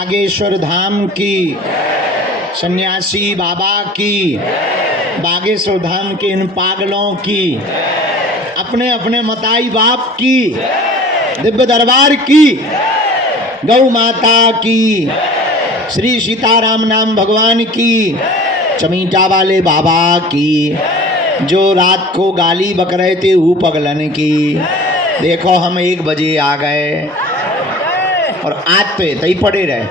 बागेश्वर धाम की, सन्यासी बाबा की, बागेश्वर धाम के इन पागलों की, अपने अपने मताई बाप की, दिव्य दरबार की, गौ माता की, श्री सीताराम नाम भगवान की, चमीटा वाले बाबा की, जो रात को गाली बक रहे थे ऊ पगलन की। देखो हम 1 बजे आ गए और आज पे तई पड़े रहे,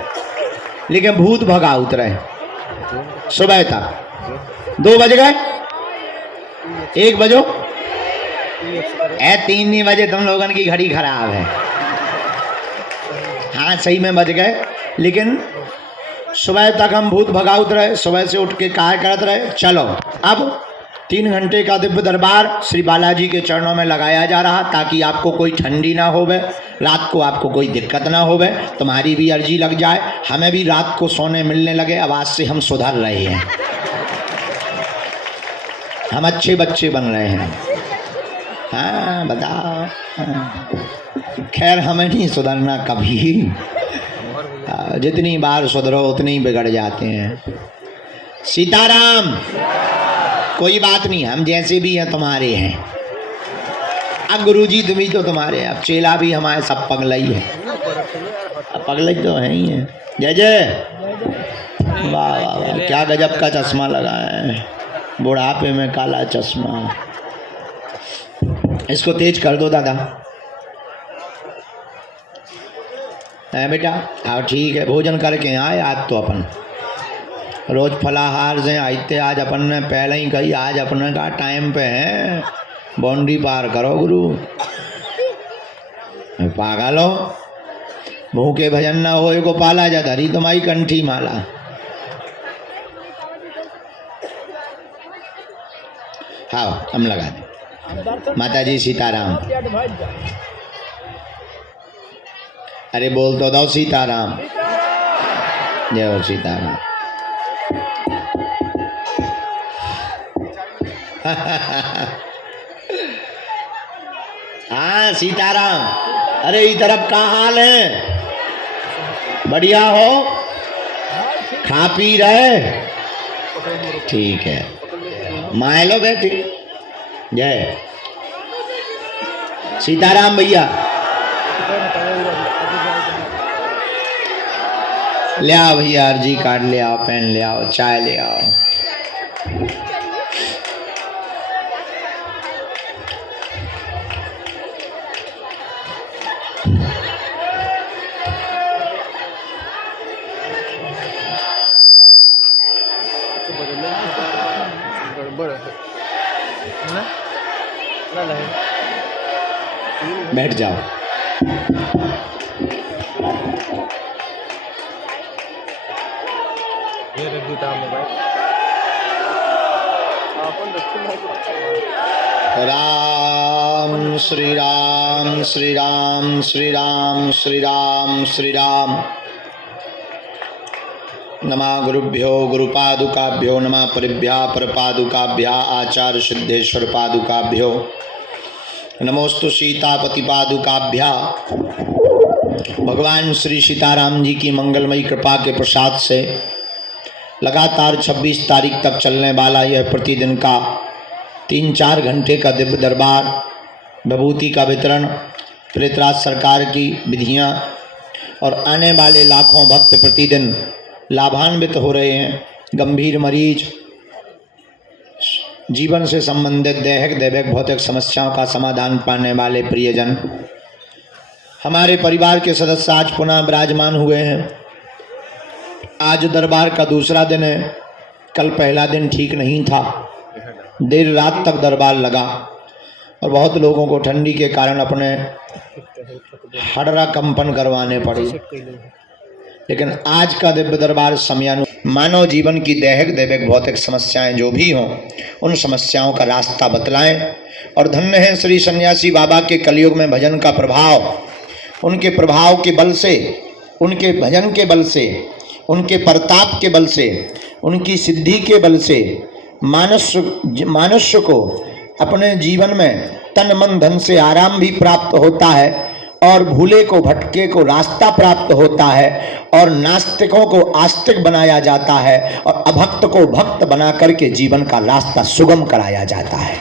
लेकिन भूत भगा उतरे सुबह तक। 2 बज गए, 1 बजो 3 नहीं बजे, तुम लोगन की घड़ी खराब है। हाँ सही में बज गए, लेकिन सुबह तक हम भूत भगाउत रहे। सुबह से उठ के काय करत रहे, चलो अब 3 घंटे का दिव्य दरबार श्री बालाजी के चरणों में लगाया जा रहा, ताकि आपको कोई ठंडी ना होवे, रात को आपको कोई दिक्कत ना होवे, तुम्हारी भी अर्जी लग जाए, हमें भी रात को सोने मिलने लगे। अब आज से हम सुधर रहे हैं, हम अच्छे बच्चे बन रहे हैं। हाँ बताओ, खैर हमें नहीं सुधरना कभी, जितनी बार सुधरो उतनी बिगड़ जाते हैं। सीताराम, कोई बात नहीं, हम जैसे भी हैं तुम्हारे हैं। अब गुरुजी तुम ही तो तुम्हारे, अब चेला भी हमारे सब पगलई है, अब पगलई तो है ही है। जय जय, वाह वाह वाह, क्या गजब का चश्मा लगाया है, बुढ़ापे में काला चश्मा। इसको तेज कर दो दादा। है बेटा, हाँ ठीक है, भोजन करके आए। आज तो अपन रोज फलाहार से आते, आज अपन ने पहले ही कही, आज अपने का टाइम पे है, बाउंड्री पार करो गुरु। पागल हो, भूखे भजन न हो को पाला जा, धरी तुम्हारी कंठी माला। हाँ हम लगा दे। माता जी सीताराम, अरे बोल तो दो सीताराम। जय हो सीताराम। हाँ सीताराम। अरे इधर अब का हाल है? बढ़िया हो, खा पी रहे? ठीक है, माए लो बैठे। जय सीताराम भैया। ले आओ भैया, अर्जी कार्ड ले आओ, पेन ले आओ, चाय ले आओ। बैठ जाओ। राम श्री राम श्री राम श्री राम श्री राम श्री राम। नमः गुरुभ्यो गुरुपादुकाभ्यो, नमः परिभ्या परपादुकाभ्या, आचार्य सिद्धेश्वर पादुकाभ्यो, नमोस्तु सीतापति पादुकाभ्या। भगवान श्री सीताराम जी की मंगलमयी कृपा के प्रसाद से लगातार 26 तारीख तक चलने वाला यह प्रतिदिन का 3-4 घंटे का दिव्य दरबार, विभूति का वितरण, प्रेतराज सरकार की विधियां और आने वाले लाखों भक्त प्रतिदिन लाभान्वित हो रहे हैं। गंभीर मरीज, जीवन से संबंधित दैहिक दैविक भौतिक समस्याओं का समाधान पाने वाले प्रियजन, हमारे परिवार के सदस्य आज पुनः विराजमान हुए हैं। आज दरबार का दूसरा दिन है, कल पहला दिन ठीक नहीं था, देर रात तक दरबार लगा और बहुत लोगों को ठंडी के कारण अपने हड़रा कंपन करवाने पड़े। लेकिन आज का दिव्य दरबार समयानु मानव जीवन की दैहिक दैविक भौतिक समस्याएं जो भी हों, उन समस्याओं का रास्ता बतलाएं। और धन्य है श्री सन्यासी बाबा के कलयुग में भजन का प्रभाव, उनके प्रभाव के बल से, उनके भजन के बल से, उनके प्रताप के बल से, उनकी सिद्धि के बल से मनुष्य को अपने जीवन में तन मन धन से आराम भी प्राप्त होता है और भूले को भटके को रास्ता प्राप्त होता है, और नास्तिकों को आस्तिक बनाया जाता है, और अभक्त को भक्त बना करके जीवन का रास्ता सुगम कराया जाता है।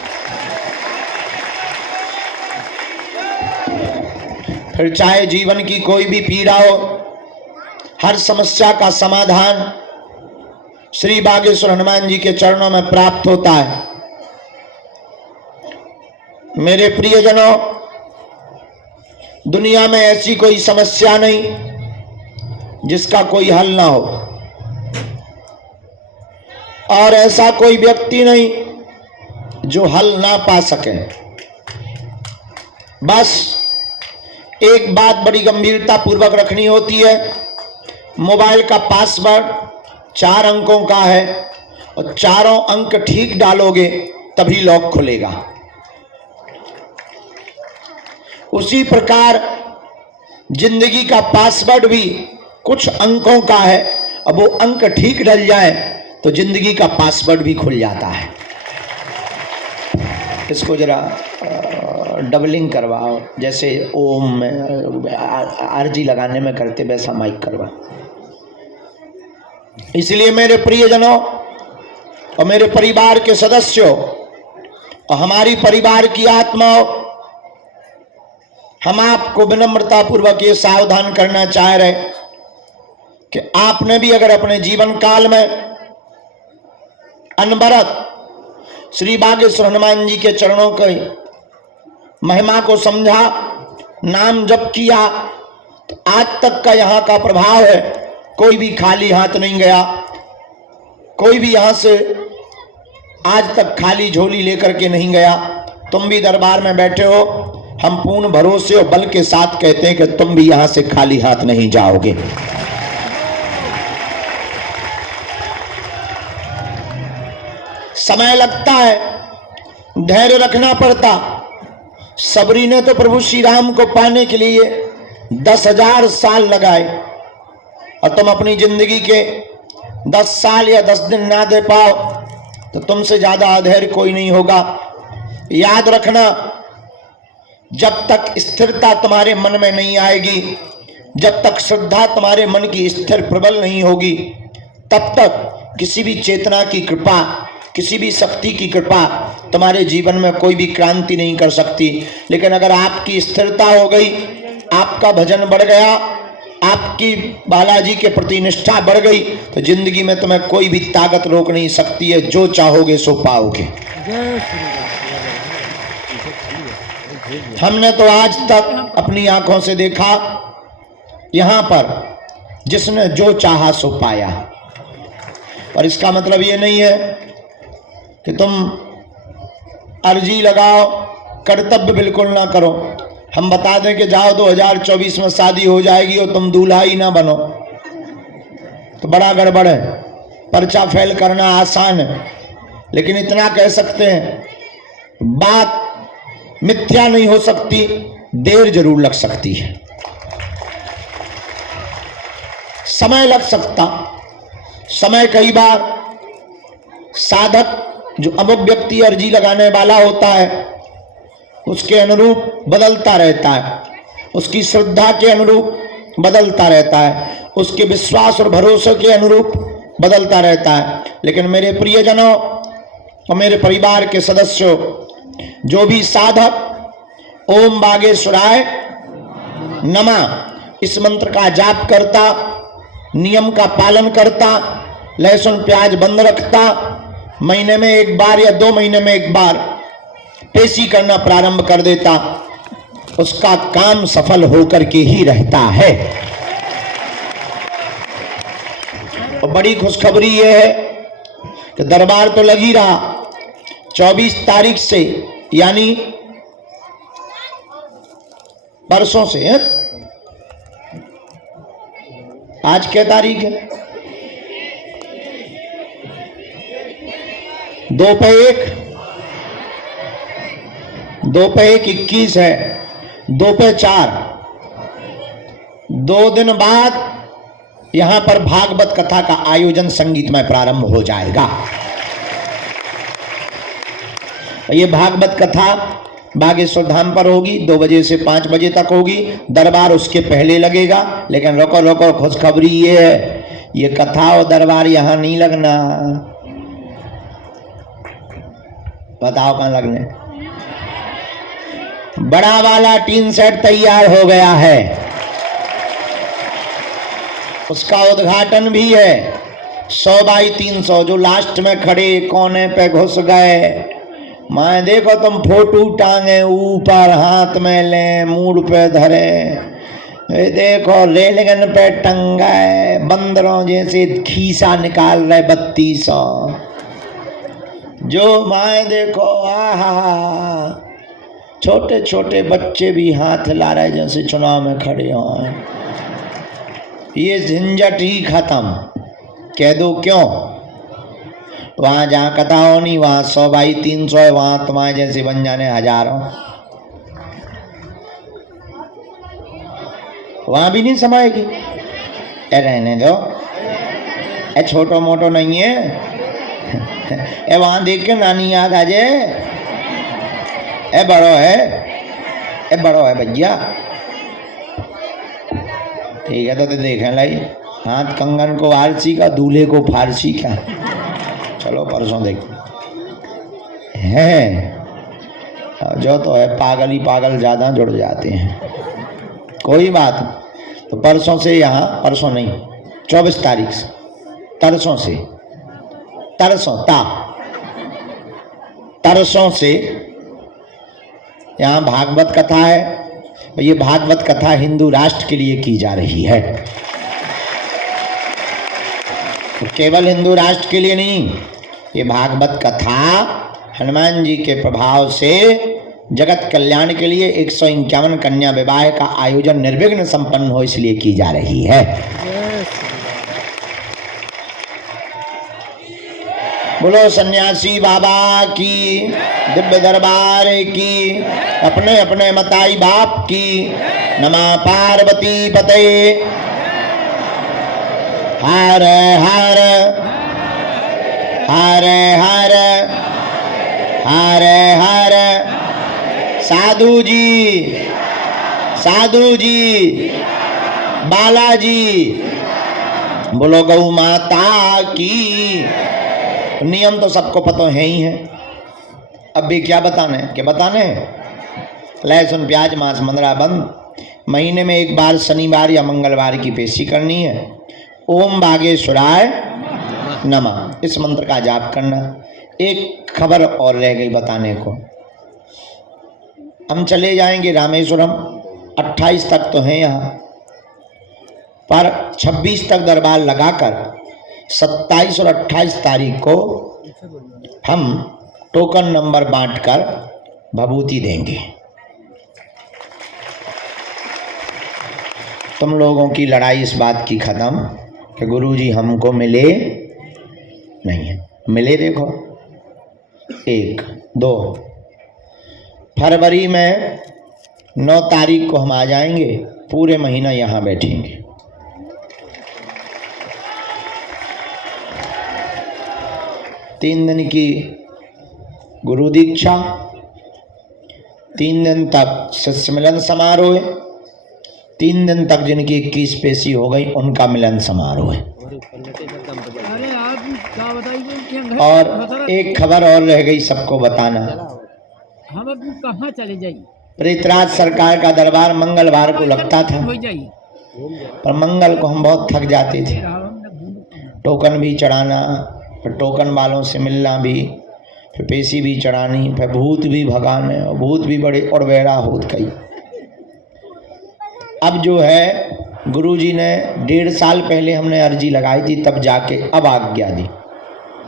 फिर चाहे जीवन की कोई भी पीड़ा हो, हर समस्या का समाधान श्री बागेश्वर हनुमान जी के चरणों में प्राप्त होता है। मेरे प्रियजनों, दुनिया में ऐसी कोई समस्या नहीं जिसका कोई हल ना हो, और ऐसा कोई व्यक्ति नहीं जो हल ना पा सके। बस एक बात बड़ी गंभीरता पूर्वक रखनी होती है, मोबाइल का पासवर्ड 4 अंकों का है, और चारों अंक ठीक डालोगे तभी लॉक खुलेगा। उसी प्रकार जिंदगी का पासवर्ड भी कुछ अंकों का है, अब वो अंक ठीक डल जाए तो जिंदगी का पासवर्ड भी खुल जाता है। इसको जरा डबलिंग करवाओ, जैसे ओम में आरजी लगाने में करते वैसा माइक करवा। इसलिए मेरे प्रियजनों और मेरे परिवार के सदस्यों और हमारी परिवार की आत्माओं, हम आपको विनम्रता पूर्वक ये सावधान करना चाह रहे कि आपने भी अगर अपने जीवन काल में अनवरत श्री बागेश्वर हनुमान जी के चरणों की महिमा को समझा, नाम जप किया, तो आज तक का यहाँ का प्रभाव है, कोई भी खाली हाथ नहीं गया, कोई भी यहाँ से आज तक खाली झोली लेकर के नहीं गया। तुम भी दरबार में बैठे हो, हम पूर्ण भरोसे और बल के साथ कहते हैं कि तुम भी यहां से खाली हाथ नहीं जाओगे। समय लगता है, धैर्य रखना पड़ता। सबरी ने तो प्रभु श्री राम को पाने के लिए 10,000 साल लगाए, और तुम अपनी जिंदगी के 10 साल या 10 दिन ना दे पाओ तो तुमसे ज्यादा अधैर्य कोई नहीं होगा। याद रखना, जब तक स्थिरता तुम्हारे मन में नहीं आएगी, जब तक श्रद्धा तुम्हारे मन की स्थिर प्रबल नहीं होगी, तब तक किसी भी चेतना की कृपा, किसी भी शक्ति की कृपा तुम्हारे जीवन में कोई भी क्रांति नहीं कर सकती। लेकिन अगर आपकी स्थिरता हो गई, आपका भजन बढ़ गया, आपकी बालाजी के प्रति निष्ठा बढ़ गई, तो जिंदगी में तुम्हें कोई भी ताकत रोक नहीं सकती है। जो चाहोगे सो पाओगे। हमने तो आज तक अपनी आंखों से देखा, यहां पर जिसने जो चाहा सो पाया। और इसका मतलब ये नहीं है कि तुम अर्जी लगाओ, कर्तव्य बिल्कुल ना करो। हम बता दें कि जाओ 2024 में शादी हो जाएगी और तुम दूल्हा ही ना बनो, तो बड़ा गड़बड़ है। पर्चा फेल करना आसान है, लेकिन इतना कह सकते हैं, बात मिथ्या नहीं हो सकती, देर जरूर लग सकती है, समय लग सकता। समय कई बार साधक जो अमुक व्यक्ति अर्जी लगाने वाला होता है उसके अनुरूप बदलता रहता है, उसकी श्रद्धा के अनुरूप बदलता रहता है, उसके विश्वास और भरोसे के अनुरूप बदलता रहता है। लेकिन मेरे प्रियजनों और मेरे परिवार के सदस्यों, जो भी साधक ओम बागेश्वराय नमः इस मंत्र का जाप करता, नियम का पालन करता, लहसुन प्याज बंद रखता, महीने में एक बार या 2 महीने में एक बार पेशी करना प्रारंभ कर देता, उसका काम सफल होकर के ही रहता है। और बड़ी खुशखबरी यह है कि दरबार तो लग ही रहा। 24 तारीख से, यानी परसों से है, आज क्या तारीख है? 2 पे 1 21 है, 2 पे 4, 2 दिन बाद यहां पर भागवत कथा का आयोजन संगीतमय प्रारंभ हो जाएगा। ये भागवत कथा बागेश्वर धाम पर होगी, 2 बजे से 5 बजे तक होगी। दरबार उसके पहले लगेगा, लेकिन रोको रोको, खुशखबरी ये है, ये कथा और दरबार यहाँ नहीं लगना। बताओ कहाँ लगने? बड़ा वाला टीन सेट तैयार हो गया है, उसका उद्घाटन भी है। 100 बाई 300 जो लास्ट में खड़े कोने पे घुस गए, माए देखो तुम फोटो टांगे ऊपर, हाथ में ले, मूड पे धरे, देखो रेलगन पे टंगाए, बंदरों जैसे खीसा निकाल रहे 3200। जो माए देखो, आहा, छोटे छोटे बच्चे भी हाथ ला रहे जैसे चुनाव में खड़े हों। ये झंझट ही खत्म। कह दो क्यों? वहां जहां कथा होनी वहां 100 बाई 300 है, वहां तुम्हारे जैसे बन जाने हजारों। वहां भी नहीं समाएगी। रहने दो, छोटो मोटो नहीं है। वहां देख के नानी याद आ जाए। बड़ो है, बड़ो है भैया। ठीक है, तो देखें लाई, हाथ कंगन को आरसी का, दूल्हे को फारसी का। चलो परसों देखते हैं। जो तो है पागल ही पागल ज़्यादा जुड़ जाते हैं। कोई बात नहीं, तो परसों से यहाँ, परसों नहीं 24 तारीख से, तरसों से, तरसों से यहाँ भागवत कथा है। ये भागवत कथा हिंदू राष्ट्र के लिए की जा रही है, तो केवल हिंदू राष्ट्र के लिए नहीं। ये भागवत कथा हनुमान जी के प्रभाव से जगत कल्याण के लिए 151 कन्या विवाह का आयोजन निर्विघ्न संपन्न हो, इसलिए की जा रही है। बोलो सन्यासी बाबा की, दिव्य दरबार की, अपने अपने मताई बाप की। नमः पार्वती पते। हर हर हर हर हर हर। साधु जी, साधु जी, बालाजी। बोलो गौ माता की। नियम तो सबको पता है ही है, अब भी क्या बताने के बताने। लहसुन प्याज मांस मंदरा बंद। महीने में एक बार शनिवार या मंगलवार की पेशी करनी है। ओम बागेश्वराय नमः, इस मंत्र का जाप करना। एक खबर और रह गई बताने को। हम चले जाएंगे रामेश्वरम, 28 तक तो हैं यहाँ, पर 26 तक दरबार लगाकर 27 और 28 तारीख को हम टोकन नंबर बांटकर भभूति देंगे। तुम लोगों की लड़ाई इस बात की खत्म कि गुरुजी हमको मिले नहीं है। मिले देखो, 1 2 फरवरी में 9 तारीख को हम आ जाएंगे, पूरे महीना यहाँ बैठेंगे। तीन दिन की गुरु दीक्षा, 3 दिन तक शिष्य मिलन समारोह, 3 दिन तक जिनकी 21 पेशी हो गई उनका मिलन समारोह है। और एक खबर और रह गई सबको बताना। हम अब कहाँ चले जाइए? प्रेतराज सरकार का दरबार मंगलवार को लगता था, पर मंगल को हम बहुत थक जाते थे। टोकन भी चढ़ाना, फिर टोकन वालों से मिलना भी, फिर पेशी भी चढ़ानी, फिर भूत भी भगाने, और भूत भी बड़े उड़बेड़ा होत कई। अब जो है गुरुजी ने 1.5 साल पहले हमने अर्जी लगाई थी, तब जाके अब आज्ञा दी।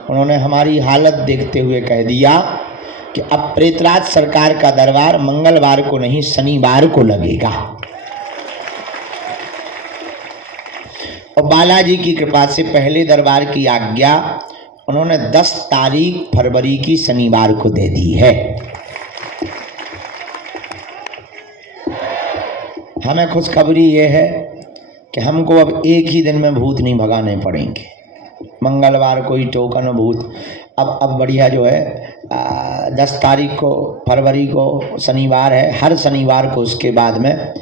उन्होंने हमारी हालत देखते हुए कह दिया कि अब प्रेतराज सरकार का दरबार मंगलवार को नहीं शनिवार को लगेगा। और बालाजी की कृपा से पहले दरबार की आज्ञा उन्होंने 10 तारीख फरवरी की शनिवार को दे दी है। हमें खुशखबरी ये है कि हमको अब एक ही दिन में भूत नहीं भगाने पड़ेंगे। मंगलवार को ही टोकन भूत, अब बढ़िया जो है 10 तारीख को फरवरी को शनिवार है, हर शनिवार को उसके बाद में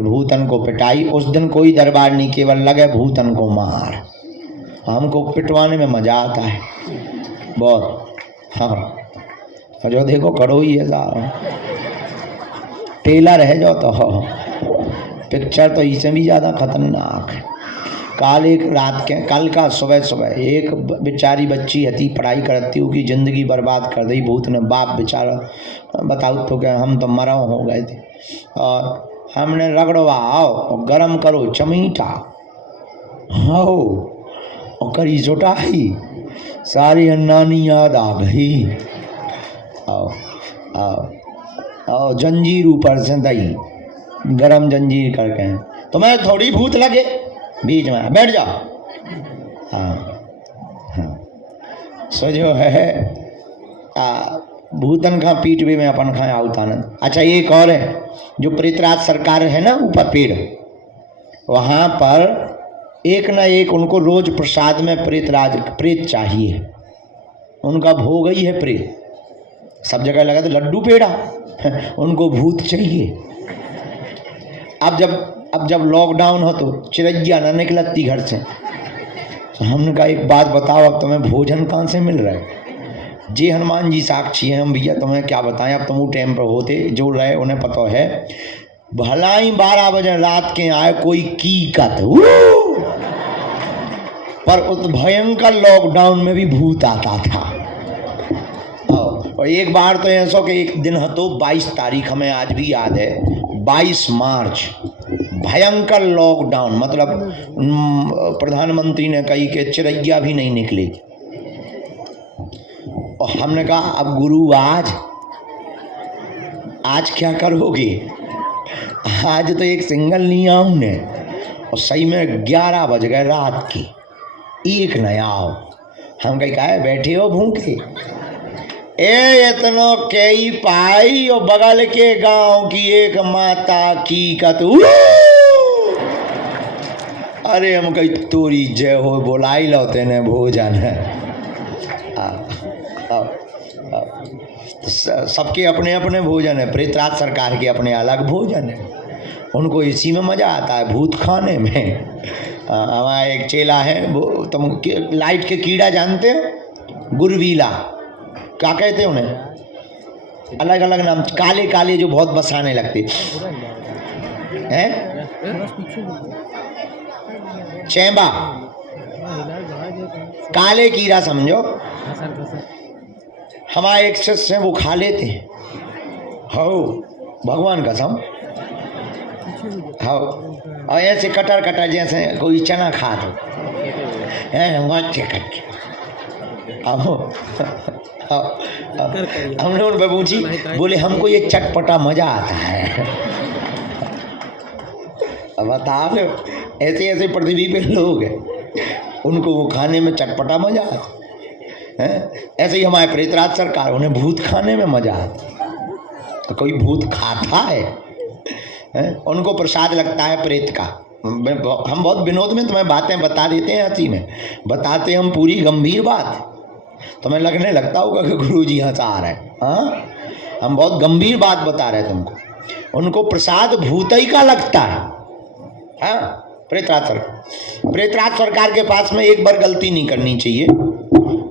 भूतन को पिटाई। उस दिन कोई दरबार नहीं, केवल लगे भूतन को मार। हमको पिटवाने में मजा आता है बहुत। हाँ जो देखो करो ही है साहब, टेलर है जो तो पिक्चर तो इससे भी ज़्यादा खतरनाक है। कल का सुबह एक बेचारी बच्ची हती, पढ़ाई करती हूँ कि ज़िंदगी बर्बाद कर दी भूत ने। बाप बेचारा बताओ तो क्या, हम तो मरा हो गए थे और हमने रगड़वाओ और गरम करो चमीठा हो और करी चुटाई, सारी अन्नानी याद आ गई। आओ आओ आओ जंजीर ऊपर से दही, गरम जंजीर करके। तुम्हें थोड़ी भूत लगे, बीच में बैठ जाओ। हाँ हाँ सो जो है भूतन का पीठ भी में अपन खाए आउतानंद। अच्छा एक और है, जो प्रेतराज सरकार है ना ऊपर पेड़, वहाँ पर एक ना एक उनको रोज प्रसाद में प्रेत चाहिए। उनका भोग ही है प्रेत। सब जगह लगा तो लड्डू पेड़ा उनको भूत चाहिए। अब जब लॉकडाउन हो तो चिरैया ना निकलती घर से, तो हमने कहा एक बात बताओ, अब तुम्हें भोजन कहाँ से मिल रहा है? जी हनुमान जी साक्षी हैं हम भैया, तुम्हें क्या बताएं। अब तुम वो टाइम पर होते जो रहे उन्हें पता है, भलाई 12 बजे रात के आए कोई कीकत पर उस भयंकर लॉकडाउन में भी भूत आता था। और एक बार तो ऐसा कि एक दिन है तो 22 तारीख हमें आज भी याद है, 22 मार्च भयंकर लॉकडाउन, मतलब प्रधानमंत्री ने कही कि चिरैया भी नहीं निकलेगी। और हमने कहा अब गुरु आज क्या करोगे? आज तो एक सिंगल नहीं आऊँ ने, और सही में 11 बज गए रात के, एक नया आओ। हम कहीं कहा बैठे हो भूखे, ए इतनो कई पाई और बगल के गांव की एक माता की कतू। अरे हम कहीं तोरी जय हो, बोलाई लौते ने भोजन है। सबके अपने अपने भोजन है, प्रेतराज सरकार के अपने अलग भोजन है। उनको इसी में मज़ा आता है, भूत खाने में। हमारा एक चेला है, वो तुम लाइट के कीड़ा जानते हो, गुरवीला क्या कहते हैं उन्हें, अलग अलग नाम, काले काले जो बहुत बसाने लगते हैं, चैंबा, काले कीड़ा समझो। हमारे एक शिष्य हैं वो खा लेते हैं, हो भगवान कसम, हो। और ऐसे कटर कटर जैसे कोई चना खा दो, हमने उन पर पूछी, बोले हमको ये चटपटा मजा आता है। अब बता लो, ऐसे ऐसे पृथ्वी पे लोग हैं, उनको वो खाने में चटपटा मजा आता है। ऐसे ही हमारे प्रेतराज सरकार, उन्हें भूत खाने में मजा आता। तो कोई भूत खाता है? उनको प्रसाद लगता है प्रेत का। हम बहुत विनोद में तुम्हें बातें बता देते हैं, हंसी में बताते हम पूरी गंभीर बात, तुम्हें लगने लगता होगा कि गुरुजी हंसा रहे हैं। हाँ, हम बहुत गंभीर बात बता रहे हैं तुमको। उनको प्रसाद भूतई का लगता है। हाँ, प्रेतराज सरकार के पास में एक बार गलती नहीं करनी चाहिए,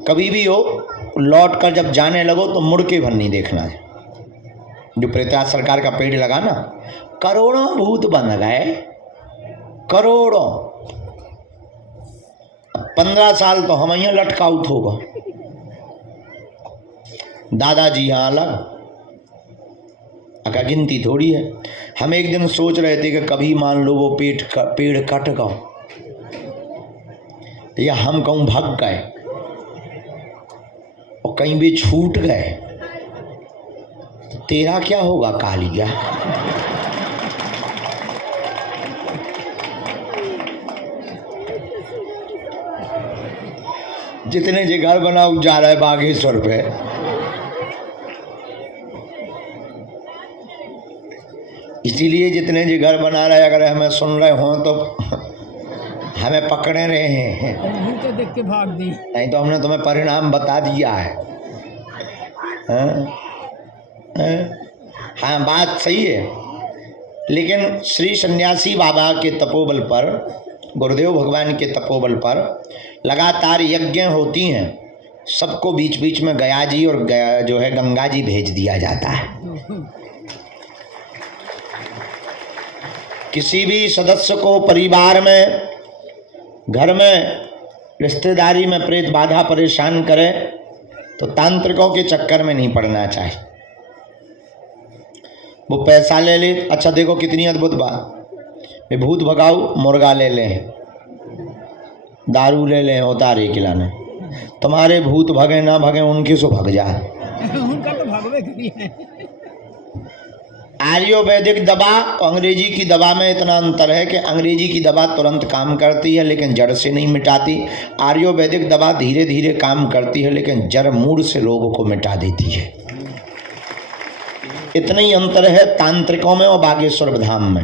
कभी भी हो लौट कर जब जाने लगो तो मुड़ के भर नहीं देखना है। जो प्रेतराज सरकार का पेड़ लगा ना, करोड़ों भूत बन गए, करोड़ों। 15 साल तो हम यहाँ लटकाउट होगा, दादाजी यहाँ अलग, अका गिनती थोड़ी है। हम एक दिन सोच रहे थे कि कभी मान लो वो पेड़ कट गया या हम कहूँ भाग गए और कहीं भी छूट गए, तो तेरा क्या होगा कालिया? जितने जे घर बनाओ जा रहा है बागेश्वर पे, इसीलिए जितने जे घर बना रहे, अगर हमें सुन रहे हो तो हमें पकड़े रहे हैं, उन्हीं को देख के भाग दी। नहीं तो हमने तुम्हें परिणाम बता दिया है। हाँ? हाँ, बात सही है। लेकिन श्री सन्यासी बाबा के तपोबल पर, गुरुदेव भगवान के तपोबल पर लगातार यज्ञ होती हैं। सबको बीच बीच में गया जी और जो है गंगा जी भेज दिया जाता है। किसी भी सदस्य को परिवार में, घर में, रिश्तेदारी में प्रेत बाधा परेशान करे तो तांत्रिकों के चक्कर में नहीं पड़ना चाहिए। वो पैसा ले ले, अच्छा देखो कितनी अद्भुत बात, वे भूत भगाओ, मुर्गा ले लें, दारू ले लें, उतारे खिलाने, तुम्हारे भूत भगे ना भगे उनके सो भग जाए। उनका तो भगवे करी है। आयुर्वेदिक दवा और अंग्रेजी की दवा में इतना अंतर है कि अंग्रेजी की दवा तुरंत काम करती है लेकिन जड़ से नहीं मिटाती। आयुर्वेदिक दवा धीरे धीरे काम करती है लेकिन जड़ मूड से लोगों को मिटा देती है। इतना ही अंतर है तांत्रिकों में और बागेश्वर धाम में।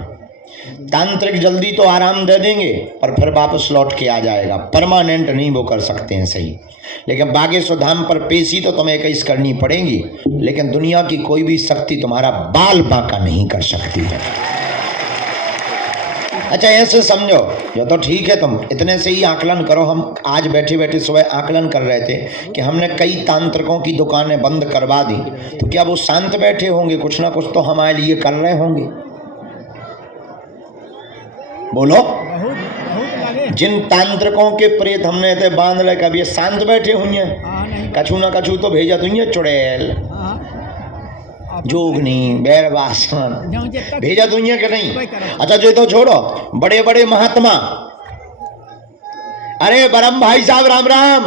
तांत्रिक जल्दी तो आराम दे देंगे पर फिर वापस लौट के आ जाएगा, परमानेंट नहीं वो कर सकते हैं सही। लेकिन बागेश्वर धाम पर पेशी तो तुम्हें 21 करनी पड़ेगी, लेकिन दुनिया की कोई भी शक्ति तुम्हारा बाल बांका नहीं कर सकती है। अच्छा ऐसे समझो, जो तो ठीक है, तुम इतने से ही आकलन करो। हम आज बैठे बैठे सुबह आकलन कर रहे थे कि हमने कई तांत्रिकों की दुकानें बंद करवा दी, तो क्या वो शांत बैठे होंगे? कुछ ना कुछ तो हमारे लिए कर रहे होंगे। बोलो, बहुत बहुत लगे। जिन तांत्रिकों के प्रेत हमने थे बांध ले, कभी शांत बैठे हुई हैं? नहीं। कछु ना कछु तो भेजा हुई है, चुड़ैल, जोगनी, बैरवासन भेजा हुई है कि नहीं? अच्छा जो तो छोड़ो, बड़े बड़े महात्मा, अरे बरम भाई साहब राम राम,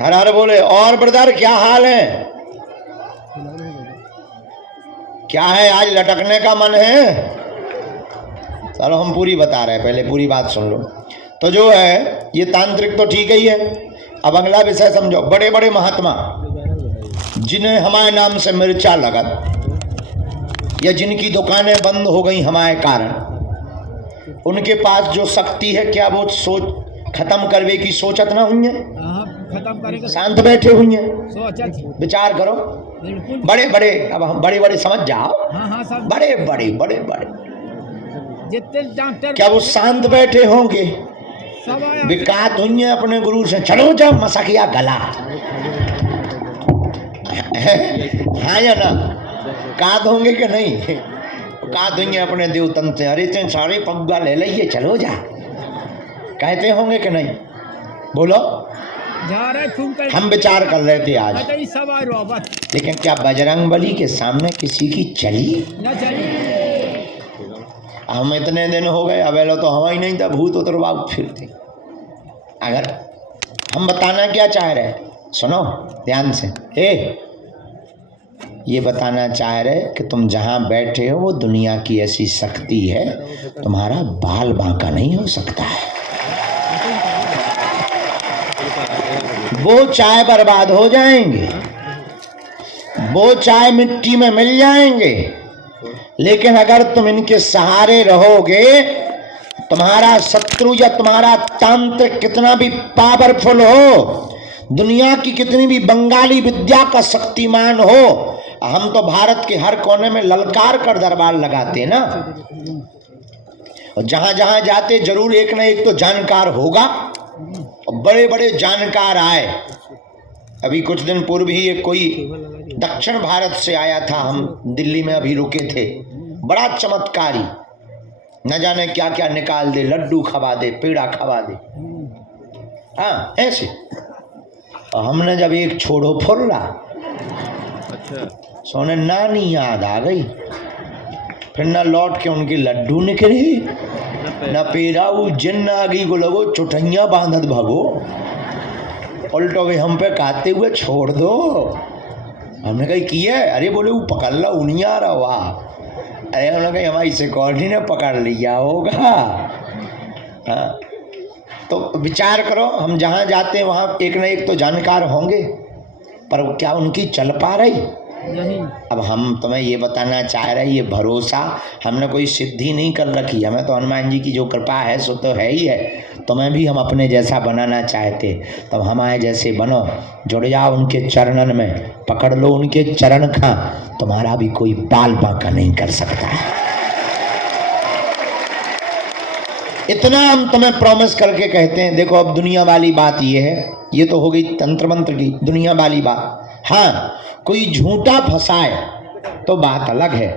हर हर बोले। और ब्रदर क्या हाल है? क्या है आज लटकने का मन है? चलो हम पूरी बता रहे हैं, पहले पूरी बात सुन लो। तो जो है ये तांत्रिक तो ठीक ही है। अब अगला विषय समझो। बड़े बड़े महात्मा जिन्हें हमारे नाम से मिर्चा लगत या जिनकी दुकानें बंद हो गई हमारे कारण, उनके पास जो शक्ति है, क्या वो सोच खत्म करवे की सोचत ना हुई है? खत्म करेंगे, शांत बैठे हुई है। विचार करो। बड़े बड़े, अब हम बड़े बड़े समझ जाओ, बड़े बड़े बड़े बड़े जितने डॉक्टर, क्या वो शांत बैठे होंगे? विकात हुई है अपने गुरु से, चलो जा मसकिया गला, हाँ या ना? काद होंगे कि नहीं? काद हुई है अपने देवतन से, अरे तेन सारे पग्गा ले लिये, चलो जा, कहते होंगे कि नहीं? बोलो। जा रहे हम विचार कर रहे थे आज, लेकिन क्या बजरंग बली के सामने किसी की चली? न चली। हम इतने दिन हो गए, अवेलो तो हवा ही नहीं था, भूत उतरवा फिरते। अगर हम बताना क्या चाह रहे, सुनो ध्यान से। ये बताना चाह रहे कि तुम जहां बैठे हो वो दुनिया की ऐसी शक्ति है, तुम्हारा बाल बांका नहीं हो सकता है। वो चाय बर्बाद हो जाएंगे, वो चाय मिट्टी में मिल जाएंगे, लेकिन अगर तुम इनके सहारे रहोगे, तुम्हारा शत्रु या तुम्हारा तांत्रिक कितना भी पावरफुल हो, दुनिया की कितनी भी बंगाली विद्या का शक्तिमान हो, हम तो भारत के हर कोने में ललकार कर दरबार लगाते हैं ना, और जहां जहां जाते जरूर एक ना एक तो जानकार होगा, और बड़े बड़े जानकार आए। अभी कुछ दिन पूर्व ही एक कोई दक्षिण भारत से आया था, हम दिल्ली में अभी रुके थे, बड़ा चमत्कारी, न जाने क्या क्या निकाल दे, लड्डू खवा दे, पेड़ा खवा दे, हाँ ऐसे। और हमने जब एक छोड़ो फुर्रा, अच्छा, सोने नानी याद आ गई, फिर न लौट के उनके लड्डू निकले न पेड़ा, वो जिन्न आ गई को लगो चुठैया बांधत भगो, उल्टो वे हम पे कहते हुए छोड़ दो। हमने कही किया, अरे बोले वो पकड़ ला, उन्हीं आ रहा, वाह। अरे हमने कही हमारी सिक्योरिटी ने पकड़ लिया होगा। हाँ, तो विचार करो, हम जहाँ जाते हैं वहाँ एक न एक तो जानकार होंगे, पर क्या उनकी चल पा रही? नहीं। अब हम तुम्हें ये बताना चाह रहे हैं, ये भरोसा हमने कोई सिद्धि नहीं कर रखी, हमें तो हनुमान जी की जो कृपा है सो तो है ही है। तुम्हें भी हम अपने जैसा बनाना चाहते, तब हमारे जैसे बनो, जुड़ जाओ उनके चरणन में, पकड़ लो उनके चरण खा, तुम्हारा भी कोई बाल बांका नहीं कर सकता है। इतना हम तुम्हें प्रॉमिस करके कहते हैं। देखो अब दुनिया वाली बात ये है, ये तो हो गई तंत्र मंत्र की दुनिया वाली बात। हाँ, कोई झूठा फंसाए तो बात अलग है,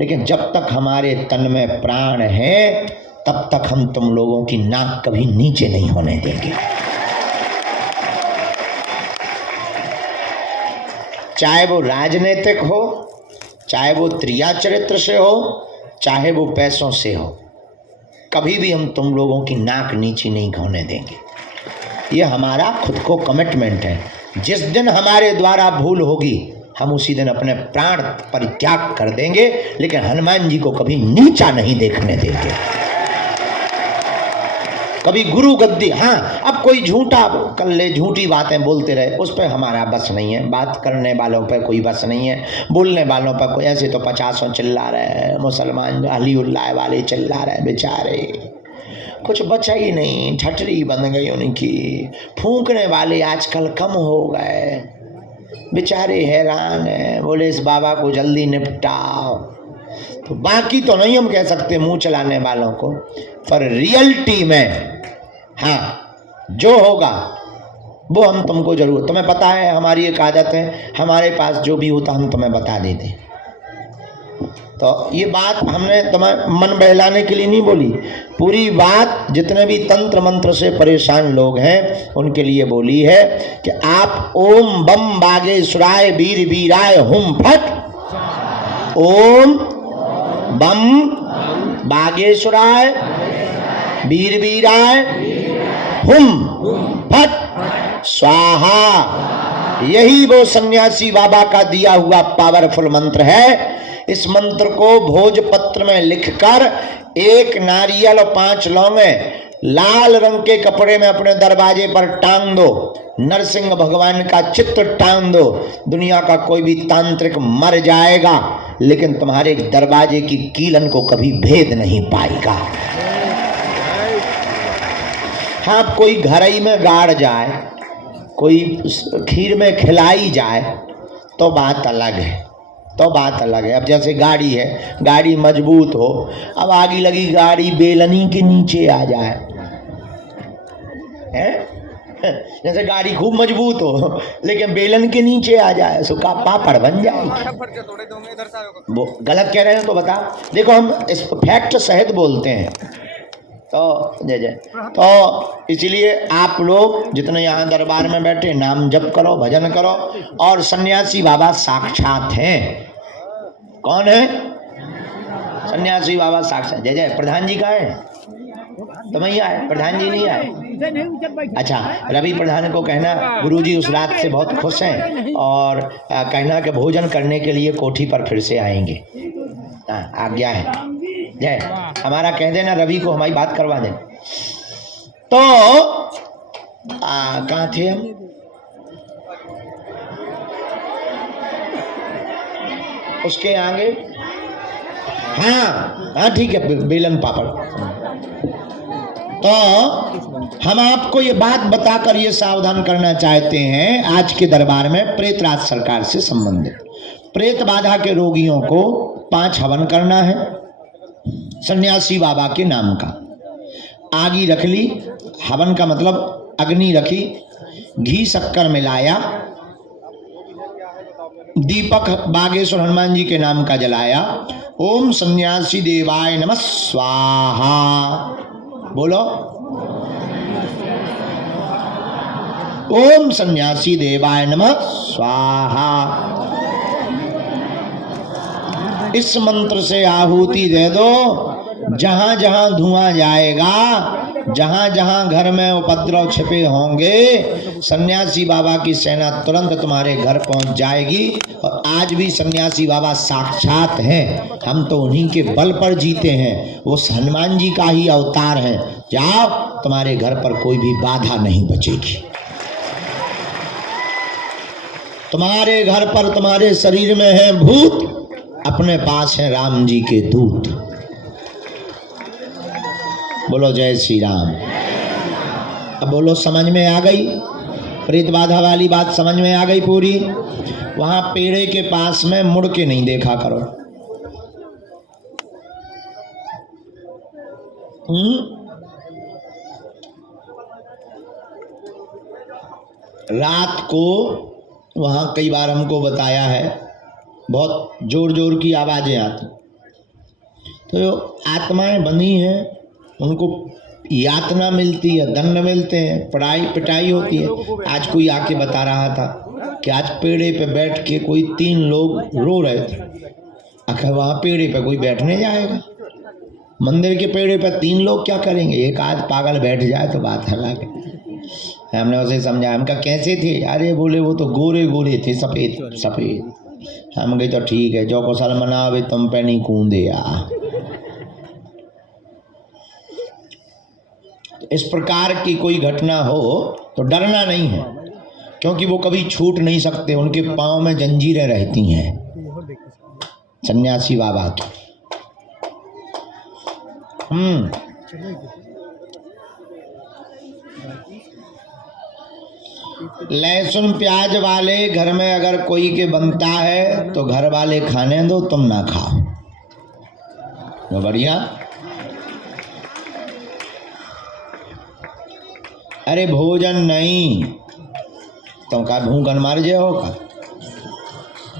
लेकिन जब तक हमारे तन में प्राण है तब तक हम तुम लोगों की नाक कभी नीचे नहीं होने देंगे। चाहे वो राजनीतिक हो, चाहे वो त्रिया चरित्र से हो, चाहे वो पैसों से हो, कभी भी हम तुम लोगों की नाक नीचे नहीं होने देंगे। ये हमारा खुद को कमिटमेंट है। जिस दिन हमारे द्वारा भूल होगी हम उसी दिन अपने प्राण परित्याग कर देंगे, लेकिन हनुमान जी को कभी नीचा नहीं देखने देंगे, कभी गुरु गद्दी। हाँ, अब कोई झूठा कर ले, झूठी बातें बोलते रहे, उस पर हमारा बस नहीं है। बात करने वालों पर कोई बस नहीं है, बोलने वालों पर कोई। ऐसे तो 50 चिल्ला रहे हैं मुसलमान, अलीउल्लाह वाले चिल्ला रहे बेचारे, कुछ बचा ही नहीं, ठटरी बन गई उनकी। फूंकने वाले आजकल कम हो गए, बेचारे हैरान हैं, बोले इस बाबा को जल्दी निपटाओ। तो बाकी तो नहीं हम कह सकते मुंह चलाने वालों को, पर रियलिटी में हाँ जो होगा वो हम तुमको जरूर, तुम्हें पता है हमारी एक आदत है, हमारे पास जो भी होता हम तुम्हें बता देते। तो ये बात हमने तुम्हें मन बहलाने के लिए नहीं बोली, पूरी बात जितने भी तंत्र मंत्र से परेशान लोग हैं उनके लिए बोली है कि आप ओम बम बागेश्वराय वीर वीराय हुम फट, ओम बम बागेश्वराय वीर वीराय हुम फट स्वाहा। यही वो सन्यासी बाबा का दिया हुआ पावरफुल मंत्र है। इस मंत्र को भोजपत्र में लिखकर एक नारियल और 5 लौंगे लाल रंग के कपड़े में अपने दरवाजे पर टांग दो, नरसिंह भगवान का चित्र टांग दो। दुनिया का कोई भी तांत्रिक मर जाएगा लेकिन तुम्हारे दरवाजे की कीलन को कभी भेद नहीं पाएगा। हाँ, कोई घरई में गाड़ जाए, कोई खीर में खिलाई जाए तो बात अलग है, तो बात अलग है। अब जैसे गाड़ी है, गाड़ी मजबूत हो, अब आगे लगी गाड़ी बेलनी के नीचे आ जाए, हैं? जैसे गाड़ी खूब मजबूत हो लेकिन बेलन के नीचे आ जाए, सुखा पापड़ बन जाएगी। वो गलत कह रहे हैं तो बता। देखो हम इस फैक्ट सहित बोलते हैं, तो जय जय। तो इसलिए आप लोग जितने यहाँ दरबार में बैठे नाम जप करो, भजन करो। और सन्यासी बाबा साक्षात हैं। कौन है? सन्यासी बाबा साक्षात। जय जय। प्रधान जी का है तो मैं आए, प्रधान जी नहीं आए। अच्छा, रवि प्रधान को कहना गुरुजी उस रात से बहुत खुश हैं और कहना कि भोजन करने के लिए कोठी पर फिर से आएंगे। आज्ञा है। जय। हमारा कह देना रवि को हमारी बात करवा दें। तो कहाँ थे हम? उसके आगे हाँ ठीक है, बेलन पापड़। तो हम आपको ये बात बताकर ये सावधान करना चाहते हैं, आज के दरबार में प्रेतराज सरकार से संबंधित प्रेत बाधा के रोगियों को 5 हवन करना है सन्यासी बाबा के नाम का। आगी रख ली, हवन का मतलब अग्नि रखी, घी शक्कर मिलाया, दीपक बागेश्वर हनुमान जी के नाम का जलाया। ओम सन्यासी देवाय नमः स्वाहा बोलो। ओम सन्यासी देवाय नमः स्वाहा। इस मंत्र से आहुति दे दो। जहां जहां धुआं जाएगा, जहां जहां घर में उपद्रव छिपे होंगे, सन्यासी बाबा की सेना तुरंत तुम्हारे घर पहुंच जाएगी। और आज भी सन्यासी बाबा साक्षात हैं, हम तो उन्हीं के बल पर जीते हैं, वो हनुमान जी का ही अवतार हैं। जाओ, तुम्हारे घर पर कोई भी बाधा नहीं बचेगी। तुम्हारे घर पर तुम्हारे शरीर में है भूत, अपने पास है राम जी के दूत। बोलो जय श्री राम। अब बोलो समझ में आ गई? प्रेत बाधा वाली बात समझ में आ गई पूरी? वहां पेड़े के पास में मुड़ के नहीं देखा करो। रात को वहां कई बार हमको बताया है, बहुत जोर जोर की आवाजें आती, तो जो आत्माएं बंधी हैं उनको यातना मिलती है, दंड मिलते हैं, पढ़ाई पिटाई होती है। आज कोई आके बता रहा था कि आज पेड़े पे बैठ के कोई 3 लोग रो रहे थे। आखिर वहाँ पेड़े पे कोई बैठने जाएगा? मंदिर के पेड़े पे 3 लोग क्या करेंगे? एक आध पागल बैठ जाए तो बात अलग है। हमने उसे समझाया, हमका कैसे थे? अरे बोले वो तो गोरे गोरे थे, सफ़ेद सफ़ेद। हम गए तो ठीक है, जो कुशल मनावे तुम पे नहीं कूदे आ। इस प्रकार की कोई घटना हो तो डरना नहीं है, क्योंकि वो कभी छूट नहीं सकते, उनके पांव में जंजीरें रहती हैं सन्यासी बाबा की। लहसुन प्याज वाले घर में अगर कोई के बनता है तो घर वाले खाने दो, तुम ना खाओ। तो बढ़िया। अरे भोजन नहीं, तुम का भूखन मर जाओ का?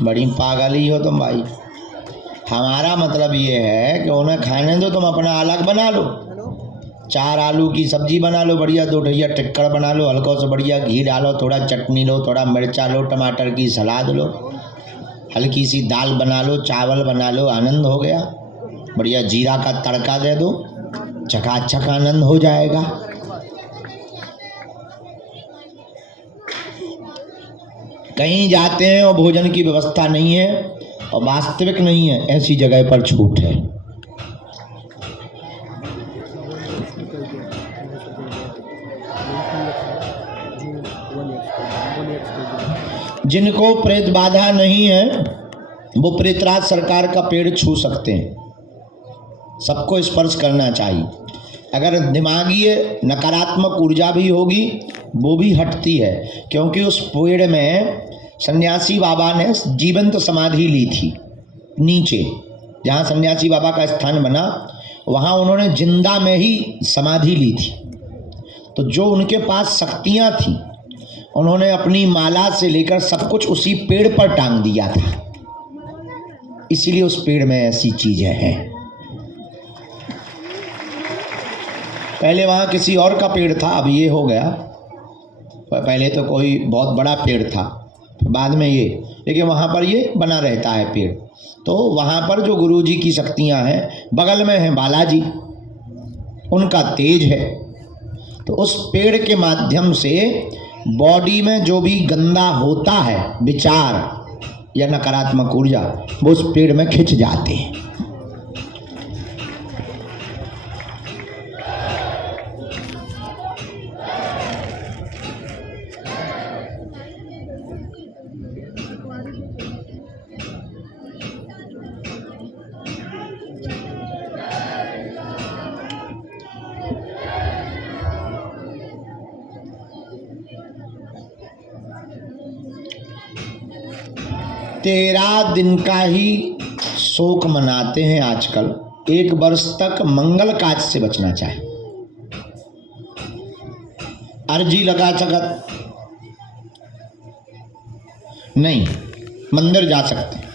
बड़ी पागली हो तुम भाई। हमारा मतलब ये है कि उन्हें खाने दो, तुम अपना अलग बना लो। 4 आलू की सब्जी बना लो, बढ़िया 2 ढैया टिक्कड़ बना लो, हल्का से बढ़िया घी डालो, थोड़ा चटनी लो, थोड़ा मिर्चा लो, टमाटर की सलाद लो, हल्की सी दाल बना लो, चावल बना लो, आनंद हो गया। बढ़िया जीरा का तड़का दे दो, चकाचक आनंद हो जाएगा। कहीं जाते हैं और भोजन की व्यवस्था नहीं है और वास्तविक नहीं है, ऐसी जगह पर छूट है। जिनको प्रेत बाधा नहीं है वो प्रेतराज सरकार का पेड़ छू सकते हैं, सबको स्पर्श करना चाहिए। अगर दिमागी नकारात्मक ऊर्जा भी होगी वो भी हटती है, क्योंकि उस पेड़ में सन्यासी बाबा ने जीवंत समाधि ली थी। नीचे जहाँ सन्यासी बाबा का स्थान बना वहाँ उन्होंने जिंदा में ही समाधि ली थी। तो जो उनके पास शक्तियाँ थी उन्होंने अपनी माला से लेकर सब कुछ उसी पेड़ पर टांग दिया था, इसीलिए उस पेड़ में ऐसी चीजें हैं। पहले वहाँ किसी और का पेड़ था, अब ये हो गया। पहले तो कोई बहुत बड़ा पेड़ था, बाद में ये, लेकिन वहाँ पर ये बना रहता है पेड़। तो वहाँ पर जो गुरुजी की शक्तियाँ हैं, बगल में है बालाजी, उनका तेज है। तो उस पेड़ के माध्यम से बॉडी में जो भी गंदा होता है विचार या नकारात्मक ऊर्जा, वो उस पेड़ में खिंच जाते हैं। तेरह दिन का ही शोक मनाते हैं आजकल। 1 वर्ष तक मंगल काज से बचना चाहे। अर्जी लगा सकत नहीं, मंदिर जा सकते।